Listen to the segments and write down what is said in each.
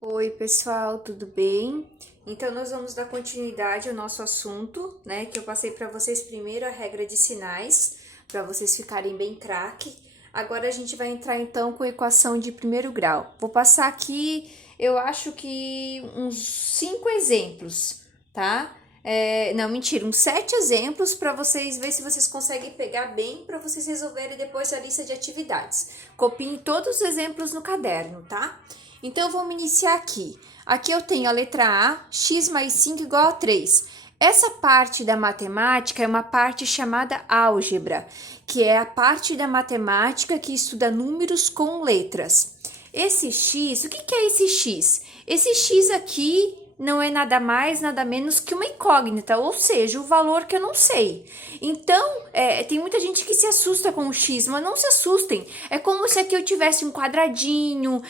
Oi, pessoal, tudo bem? Então, nós vamos dar continuidade ao nosso assunto, né? Que eu passei para vocês primeiro a regra de sinais, para vocês ficarem bem craque. Agora a gente vai entrar então com a equação de primeiro grau. Vou passar aqui, eu acho que uns 5 exemplos, tá? Não, mentira, uns 7 exemplos para vocês ver se vocês conseguem pegar bem para vocês resolverem depois a lista de atividades. Copiem todos os exemplos no caderno, tá? Então, vamos iniciar aqui. Aqui eu tenho a letra A, x mais 5 igual a 3. Essa parte da matemática é uma parte chamada álgebra, que é a parte da matemática que estuda números com letras. Esse x, o que é esse x? Esse x aqui não é nada mais, nada menos que uma incógnita, ou seja, o valor que eu não sei. Então, tem muita gente que se assusta com o x, mas não se assustem. É como se aqui eu tivesse um quadradinho,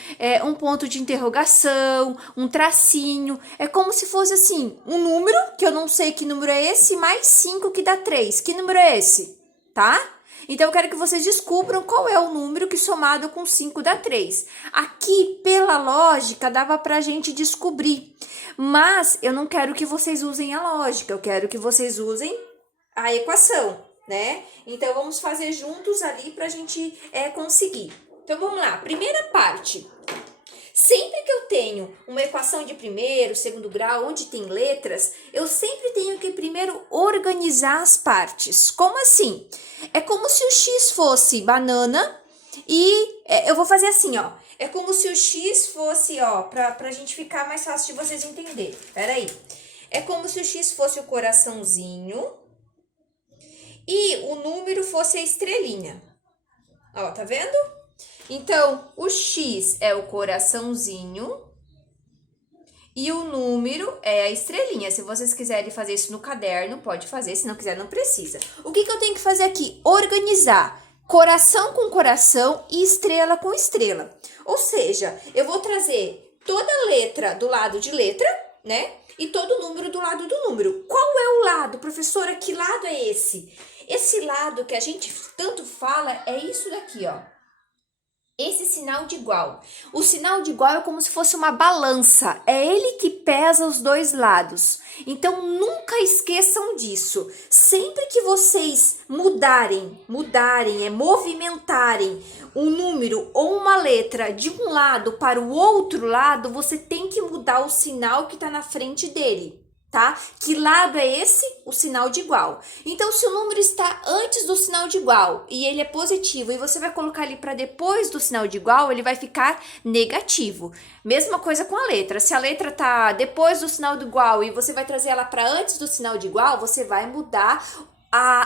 um ponto de interrogação, um tracinho. É como se fosse assim, um número, que eu não sei que número é esse, mais 5 que dá 3. Que número é esse? Tá? Então, eu quero que vocês descubram qual é o número que somado com 5 dá 3. Aqui, pela lógica, dava pra gente descobrir. Mas eu não quero que vocês usem a lógica, eu quero que vocês usem a equação, né? Então, vamos fazer juntos ali pra gente conseguir. Então, vamos lá. Primeira parte. Sempre que eu tenho uma equação de primeiro, segundo grau, onde tem letras, eu sempre tenho que primeiro organizar as partes. Como assim? É como se o x fosse banana e eu vou fazer assim, ó. É como se o x fosse, ó, pra gente ficar mais fácil de vocês entenderem. Peraí. É como se o x fosse o coraçãozinho e o número fosse a estrelinha. Ó, tá vendo? Então, o x é o coraçãozinho e o número é a estrelinha. Se vocês quiserem fazer isso no caderno, pode fazer. Se não quiser, não precisa. O que eu tenho que fazer aqui? Organizar coração com coração e estrela com estrela. Ou seja, eu vou trazer toda letra do lado de letra, né? E todo número do lado do número. Qual é o lado, professora? Que lado é esse? Esse lado que a gente tanto fala é isso daqui, ó. Esse sinal de igual. O sinal de igual é como se fosse uma balança. É ele que pesa os dois lados. Então, nunca esqueçam disso. Sempre que vocês movimentarem um número ou uma letra de um lado para o outro lado, você tem que mudar o sinal que está na frente dele. Tá? Que lado é esse? O sinal de igual. Então, se o número está antes do sinal de igual e ele é positivo e você vai colocar ele para depois do sinal de igual, ele vai ficar negativo. Mesma coisa com a letra. Se a letra tá depois do sinal do igual e você vai trazer ela para antes do sinal de igual, você vai mudar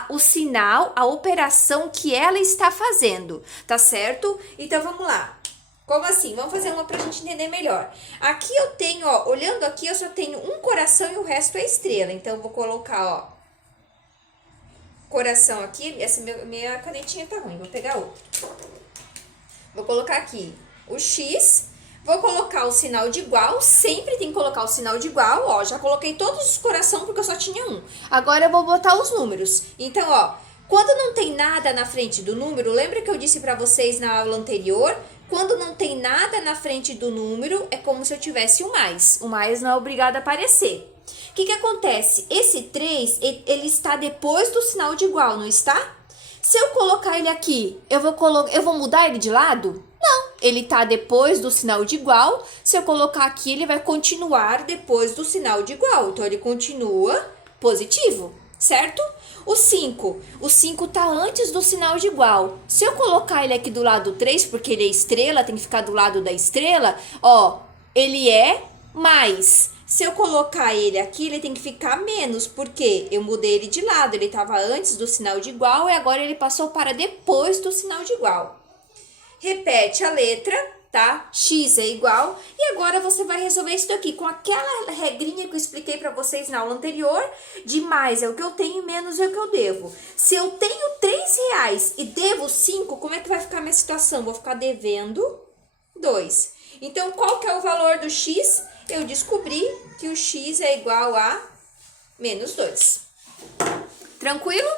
o sinal, a operação que ela está fazendo, tá certo? Então, vamos lá. Como assim? Vamos fazer uma pra gente entender melhor. Aqui eu tenho, ó, olhando aqui, eu só tenho um coração e o resto é estrela. Então, eu vou colocar, ó, coração aqui. Essa minha canetinha tá ruim, vou pegar outra. Vou colocar aqui o X. Vou colocar o sinal de igual. Sempre tem que colocar o sinal de igual, ó. Já coloquei todos os coração porque eu só tinha um. Agora eu vou botar os números. Então, ó, quando não tem nada na frente do número, lembra que eu disse pra vocês na aula anterior? Quando não tem nada na frente do número, é como se eu tivesse o mais. O mais não é obrigado a aparecer. O que acontece? Esse 3, ele está depois do sinal de igual, não está? Se eu colocar ele aqui, eu vou mudar ele de lado? Não, ele está depois do sinal de igual. Se eu colocar aqui, ele vai continuar depois do sinal de igual. Então, ele continua positivo, certo? O 5 tá antes do sinal de igual. Se eu colocar ele aqui do lado 3, porque ele é estrela, tem que ficar do lado da estrela, ó, ele é mais. Se eu colocar ele aqui, ele tem que ficar menos, porque eu mudei ele de lado. Ele estava antes do sinal de igual e agora ele passou para depois do sinal de igual. Repete a letra, tá? X é igual. E agora você vai resolver isso daqui com aquela regrinha que eu expliquei para vocês na aula anterior. De mais é o que eu tenho, menos é o que eu devo. Se eu tenho R$3 e devo 5, como é que vai ficar a minha situação? Vou ficar devendo 2. Então, qual que é o valor do X? Eu descobri que o X é igual a menos 2. Tranquilo?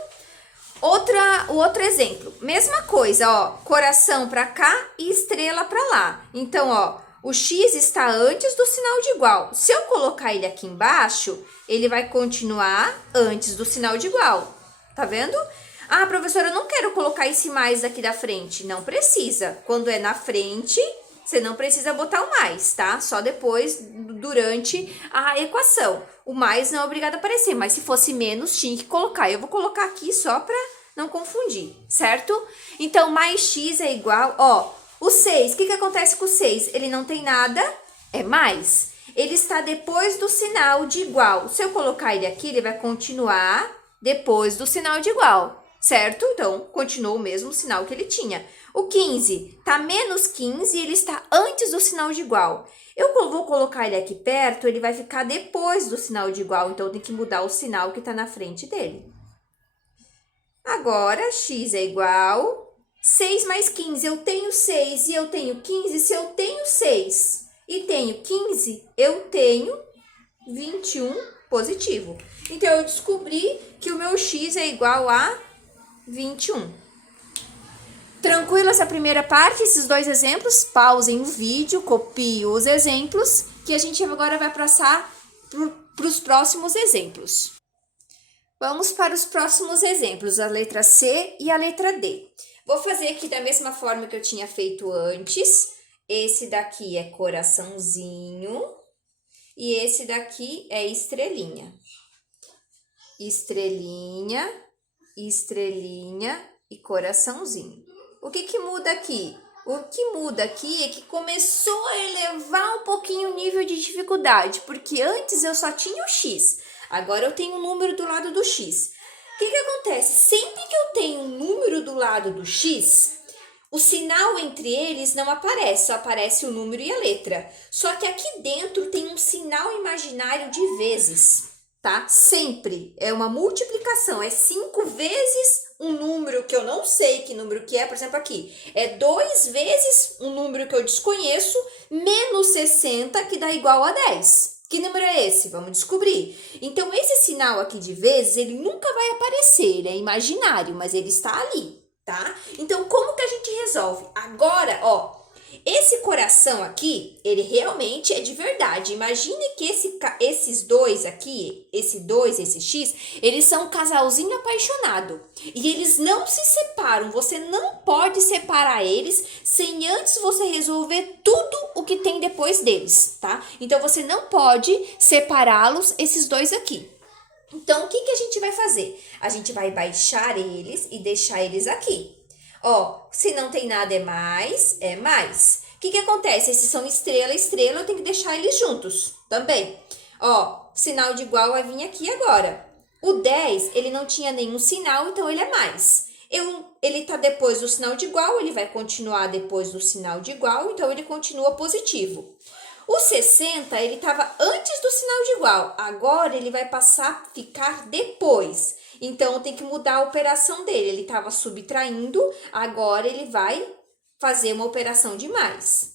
O outro exemplo, mesma coisa, ó, coração pra cá e estrela pra lá. Então, ó, O x está antes do sinal de igual. Se eu colocar ele aqui embaixo, ele vai continuar antes do sinal de igual. Tá vendo? Ah, professora, eu não quero colocar esse mais aqui da frente. Não precisa. Quando é na frente, você não precisa botar o mais, tá? Só depois, durante a equação. O mais não é obrigado a aparecer, mas se fosse menos, tinha que colocar. Eu vou colocar aqui só para não confundir, certo? Então, mais x é igual, ó... O 6, o que acontece com o 6? Ele não tem nada, é mais. Ele está depois do sinal de igual. Se eu colocar ele aqui, ele vai continuar depois do sinal de igual, certo? Então, continuou o mesmo sinal que ele tinha. O 15 está menos 15 e ele está antes do sinal de igual. Eu vou colocar ele aqui perto, ele vai ficar depois do sinal de igual, então eu tenho que mudar o sinal que está na frente dele. Agora, x é igual... 6 mais 15, eu tenho 6 e eu tenho 15. Se eu tenho 6 e tenho 15, eu tenho 21 positivo. Então, eu descobri que o meu x é igual a 21. Tranquilo essa primeira parte, esses dois exemplos? Pausem o vídeo, copiem os exemplos, que a gente agora vai passar para os próximos exemplos. Vamos para os próximos exemplos, a letra C e a letra D. Vou fazer aqui da mesma forma que eu tinha feito antes. Esse daqui é coraçãozinho e esse daqui é estrelinha. Estrelinha, estrelinha e coraçãozinho. O que muda aqui? O que muda aqui é que começou a elevar um pouquinho o nível de dificuldade, porque antes eu só tinha o x, agora eu tenho um número do lado do x. O que acontece? Sempre que eu tenho um número do lado do x, o sinal entre eles não aparece, só aparece o número e a letra. Só que aqui dentro tem um sinal imaginário de vezes, tá? Sempre. É uma multiplicação, é 5 vezes um número que eu não sei que número que é, por exemplo aqui. É 2 vezes um número que eu desconheço, menos 60, que dá igual a 10. Que número é esse? Vamos descobrir. Então, esse sinal aqui de vezes, ele nunca vai aparecer, ele é imaginário, mas ele está ali, tá? Então, como que a gente resolve? Agora, ó, esse coração aqui, ele realmente é de verdade. Imagine que esses dois aqui, esse 2 e esse x, eles são um casalzinho apaixonado. E eles não se separam. Você não pode separar eles sem antes você resolver tudo o que tem depois deles, tá? Então, você não pode separá-los, esses dois aqui. Então, o que a gente vai fazer? A gente vai baixar eles e deixar eles aqui. Ó, se não tem nada é mais, é mais. O que acontece? Esses são estrela, estrela, eu tenho que deixar eles juntos também. Ó, sinal de igual vai vir aqui agora. O 10, ele não tinha nenhum sinal, então ele é mais. Ele tá depois do sinal de igual, ele vai continuar depois do sinal de igual, então ele continua positivo. O 60, ele estava antes do sinal de igual, agora ele vai passar a ficar depois. Então, tem que mudar a operação dele. Ele estava subtraindo, agora ele vai fazer uma operação de mais.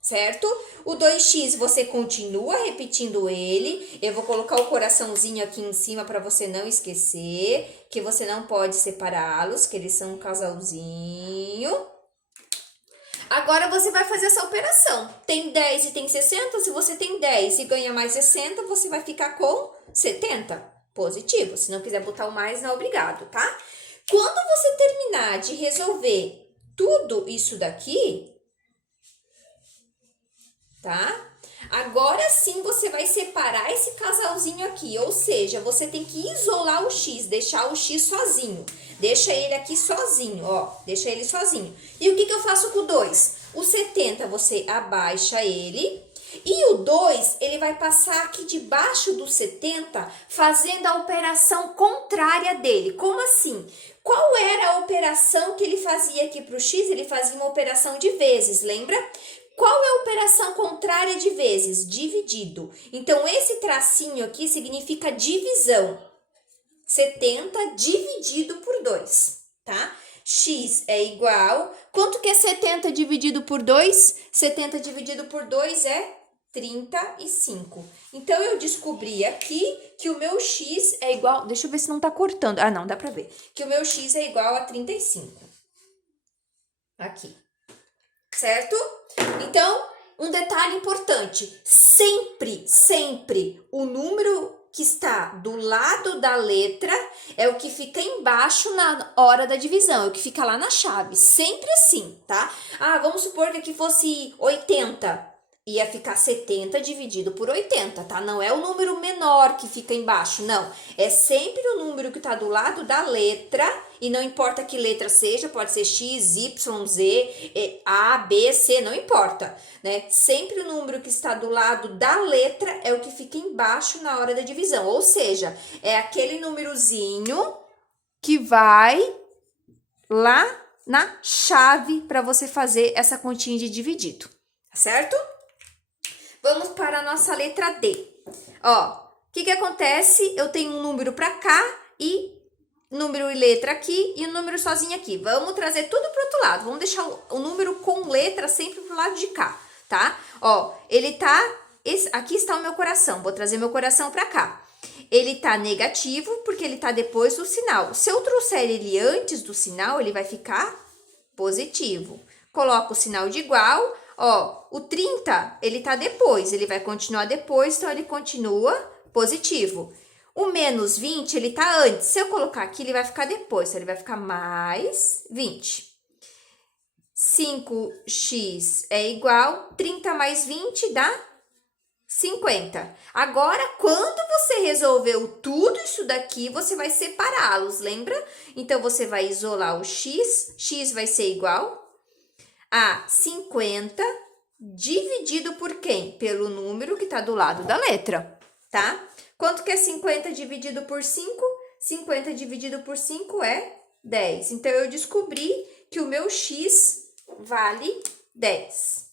Certo? O 2x, você continua repetindo ele. Eu vou colocar o coraçãozinho aqui em cima para você não esquecer, que você não pode separá-los, que eles são um casalzinho. Agora, você vai fazer essa operação. Tem 10 e tem 60, se você tem 10 e ganha mais 60, você vai ficar com 70. Positivo. Se não quiser botar o mais, não é obrigado, tá? Quando você terminar de resolver tudo isso daqui, tá? Agora sim você vai separar esse casalzinho aqui, ou seja, você tem que isolar o x, deixar o x sozinho. Deixa ele aqui sozinho, ó, deixa ele sozinho. E o que eu faço com o 2? O 70 você abaixa ele, e o 2 ele vai passar aqui debaixo do 70, fazendo a operação contrária dele. Como assim? Qual era a operação que ele fazia aqui para o x? Ele fazia uma operação de vezes, lembra? Qual é a operação contrária de vezes? Dividido. Então, esse tracinho aqui significa divisão. 70 dividido por 2, tá? X é igual... Quanto que é 70 dividido por 2? 70 dividido por 2 é 35. Então, eu descobri aqui que o meu x é igual... Deixa eu ver se não tá cortando. Ah, não, dá pra ver. Que o meu x é igual a 35. Aqui. Certo? Então, Um detalhe importante, sempre o número que está do lado da letra é o que fica embaixo na hora da divisão, é o que fica lá na chave, sempre assim, tá? Ah, vamos supor que aqui fosse 80, ia ficar 70 dividido por 80, tá? Não é o número menor que fica embaixo, não. É sempre o número que tá do lado da letra, e não importa que letra seja, pode ser X, Y, Z, A, B, C, não importa, né? Sempre o número que está do lado da letra é o que fica embaixo na hora da divisão, ou seja, é aquele númerozinho que vai lá na chave para você fazer essa continha de dividido, tá certo? Vamos para a nossa letra D. Ó, o que acontece? Eu tenho um número para cá e número e letra aqui e um número sozinho aqui. Vamos trazer tudo para o outro lado. Vamos deixar o número com letra sempre pro lado de cá, tá? Ó, ele tá... aqui está o meu coração. Vou trazer meu coração para cá. Ele tá negativo porque ele tá depois do sinal. Se eu trouxer ele antes do sinal, ele vai ficar positivo. Coloco o sinal de igual. Ó, o 30, ele tá depois, ele vai continuar depois, então ele continua positivo. O menos 20, ele tá antes. Se eu colocar aqui, ele vai ficar depois, então ele vai ficar mais 20. 5x é igual, 30 mais 20 dá 50. Agora, quando você resolveu tudo isso daqui, você vai separá-los, lembra? Então, você vai isolar o x vai ser igual a 50 dividido por quem? Pelo número que está do lado da letra, tá? Quanto que é 50 dividido por 5? 50 dividido por 5 é 10. Então, eu descobri que o meu x vale 10.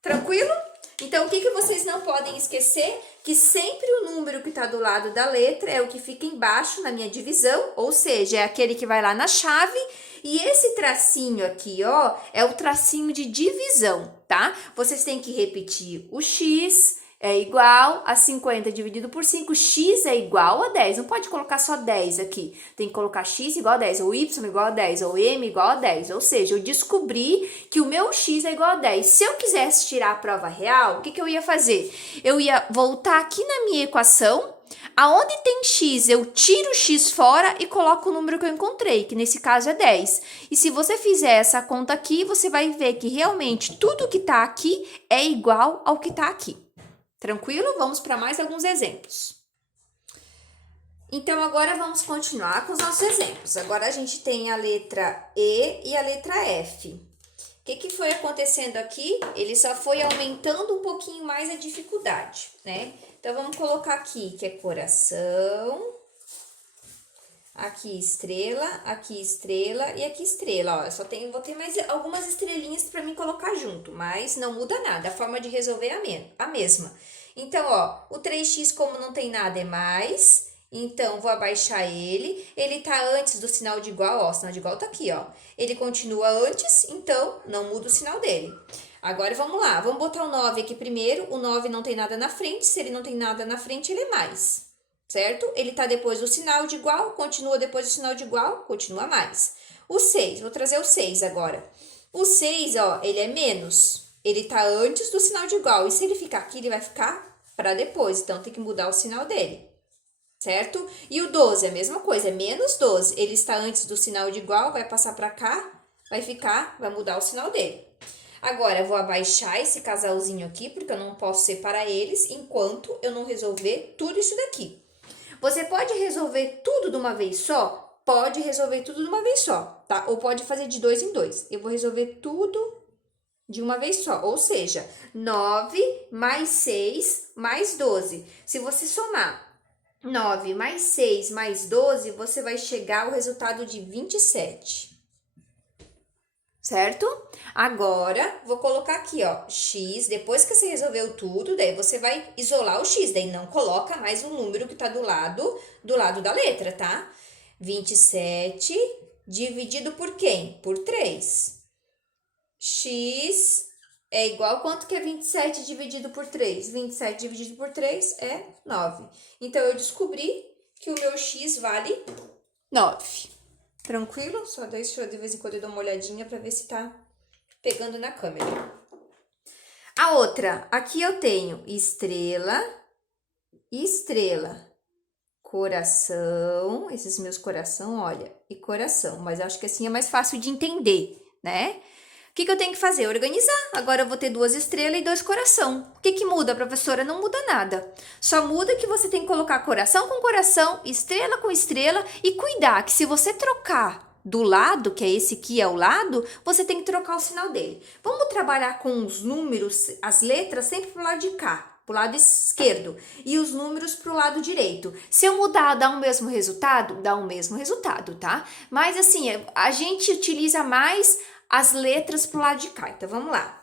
Tranquilo? Então, o que vocês não podem esquecer? Que sempre o número que está do lado da letra é o que fica embaixo na minha divisão, ou seja, é aquele que vai lá na chave. E esse tracinho aqui, ó, é o tracinho de divisão, tá? Vocês têm que repetir o x é igual a 50 dividido por 5, x é igual a 10. Não pode colocar só 10 aqui, tem que colocar x igual a 10, ou y igual a 10, ou m igual a 10. Ou seja, eu descobri que o meu x é igual a 10. Se eu quisesse tirar a prova real, o que eu ia fazer? Eu ia voltar aqui na minha equação, aonde tem x, eu tiro o x fora e coloco o número que eu encontrei, que nesse caso é 10. E se você fizer essa conta aqui, você vai ver que realmente tudo que tá aqui é igual ao que tá aqui. Tranquilo? Vamos para mais alguns exemplos. Então, agora vamos continuar com os nossos exemplos. Agora, a gente tem a letra E e a letra F. O que foi acontecendo aqui? Ele só foi aumentando um pouquinho mais a dificuldade, né? Então, vamos colocar aqui que é coração, aqui estrela e aqui estrela. Ó, eu só vou ter mais algumas estrelinhas para mim colocar junto, mas não muda nada. A forma de resolver é a mesma. Então, ó, o 3x, como não tem nada, é mais. Então, vou abaixar ele. Ele tá antes do sinal de igual, ó. O sinal de igual tá aqui, ó. Ele continua antes, então não muda o sinal dele. Agora, vamos lá. Vamos botar o 9 aqui primeiro. O 9 não tem nada na frente. Se ele não tem nada na frente, ele é mais. Certo? Ele tá depois do sinal de igual, continua depois do sinal de igual, continua mais. O 6, vou trazer o 6 agora. O 6, ó, ele é menos. Ele tá antes do sinal de igual. E se ele ficar aqui, ele vai ficar para depois. Então, tem que mudar o sinal dele. Certo? E o 12 é a mesma coisa, é menos 12. Ele está antes do sinal de igual, vai passar para cá, vai mudar o sinal dele. Agora, eu vou abaixar esse casalzinho aqui, porque eu não posso separar eles enquanto eu não resolver tudo isso daqui. Você pode resolver tudo de uma vez só? Pode resolver tudo de uma vez só, tá? Ou pode fazer de 2 em 2. Eu vou resolver tudo de uma vez só, ou seja, 9 mais 6 mais 12. Se você somar 9 mais 6 mais 12, você vai chegar ao resultado de 27. Certo? Agora, vou colocar aqui, ó, x, depois que você resolveu tudo, daí você vai isolar o x, daí não coloca mais o número que tá do lado da letra, tá? 27 dividido por quem? Por 3. X é igual, quanto que é 27 dividido por 3? 27 dividido por 3 é 9. Então, eu descobri que o meu x vale 9. Tranquilo? Só deixa eu de vez em quando eu dar uma olhadinha para ver se tá pegando na câmera. A outra, aqui eu tenho estrela, estrela, coração, esses meus coração, olha, e coração, mas acho que assim é mais fácil de entender, né? O que eu tenho que fazer? Organizar. Agora eu vou ter 2 estrelas e 2 coração. O que muda, professora? Não muda nada. Só muda que você tem que colocar coração com coração, estrela com estrela e cuidar que se você trocar do lado, que é esse aqui é o lado, você tem que trocar o sinal dele. Vamos trabalhar com os números, as letras sempre pro lado de cá, pro lado esquerdo, e os números pro lado direito. Se eu mudar, dá o mesmo resultado? Dá o mesmo resultado, tá? Mas assim, a gente utiliza mais as letras pro lado de cá. Então, vamos lá.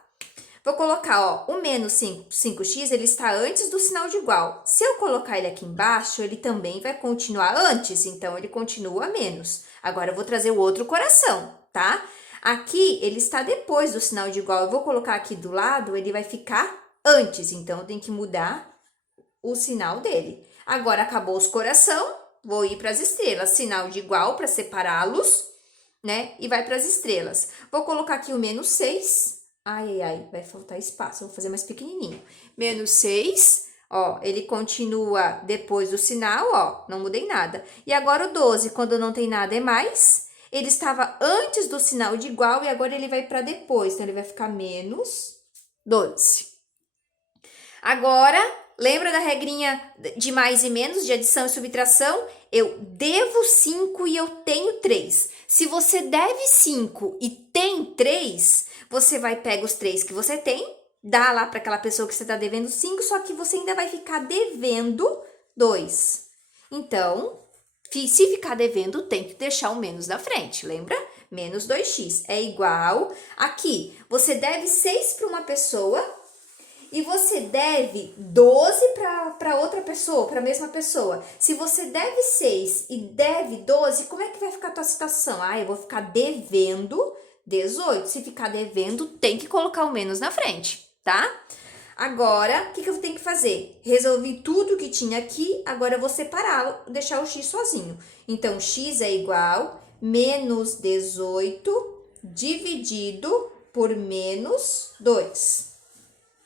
Vou colocar, ó, o menos 5x, ele está antes do sinal de igual. Se eu colocar ele aqui embaixo, ele também vai continuar antes, então ele continua menos. Agora, eu vou trazer o outro coração, tá? Aqui, ele está depois do sinal de igual. Eu vou colocar aqui do lado, ele vai ficar antes, então eu tenho que mudar o sinal dele. Agora, acabou os coração, vou ir para as estrelas. Sinal de igual para separá-los, né? E vai para as estrelas. Vou colocar aqui o menos 6. Ai, ai, ai, vai faltar espaço. Vou fazer mais pequenininho. Menos 6, ó, ele continua depois do sinal, ó, não mudei nada. E agora o 12, quando não tem nada é mais. Ele estava antes do sinal de igual e agora ele vai para depois. Então, ele vai ficar menos 12. Agora, lembra da regrinha de mais e menos, de adição e subtração? Eu devo 5 e eu tenho 3. Se você deve 5 e tem 3, você vai pegar os 3 que você tem, dá lá para aquela pessoa que você está devendo 5, só que você ainda vai ficar devendo 2. Então, se ficar devendo, tem que deixar o menos na frente, lembra? Menos 2x é igual. Aqui, você deve 6 para uma pessoa e você deve 12 para outra pessoa, para a mesma pessoa. Se você deve 6 e deve 12, como é que vai ficar a tua situação? Ah, eu vou ficar devendo 18. Se ficar devendo, tem que colocar o menos na frente, tá? Agora, o que eu tenho que fazer? Resolvi tudo que tinha aqui, agora eu vou separar, deixar o x sozinho. Então, x é igual menos 18 dividido por menos 2.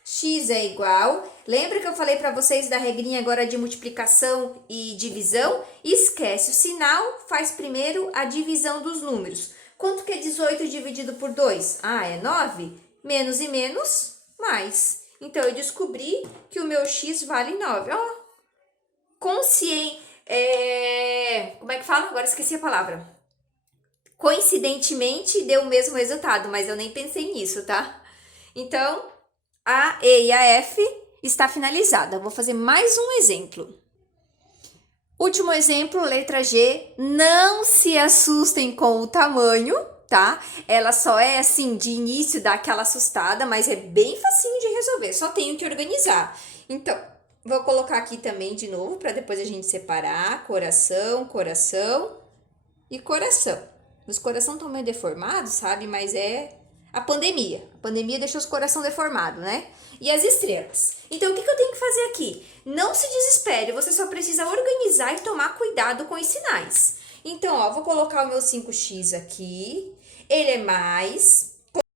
X é igual, lembra que eu falei para vocês da regrinha agora de multiplicação e divisão? Esquece o sinal, faz primeiro a divisão dos números. Quanto que é 18 dividido por 2? Ah, é 9? Menos e menos, mais. Então, eu descobri que o meu x vale 9. Ó, como é que fala? Agora esqueci a palavra. Coincidentemente, deu o mesmo resultado, mas eu nem pensei nisso, tá? Então, a E e a F está finalizada. Vou fazer mais um exemplo. Último exemplo, letra G. Não se assustem com o tamanho, tá? Ela só é assim, de início, dá aquela assustada, mas é bem facinho de resolver. Só tenho que organizar. Então, vou colocar aqui também de novo, para depois a gente separar. Coração, coração e coração. Os coração estão meio deformados, sabe? Mas é a pandemia. A pandemia deixou os coração deformados, né? E as estrelas. Então, o que eu tenho que fazer aqui? Não se desespere, você só precisa organizar e tomar cuidado com os sinais. Então, ó, vou colocar o meu 5x aqui. Ele é mais.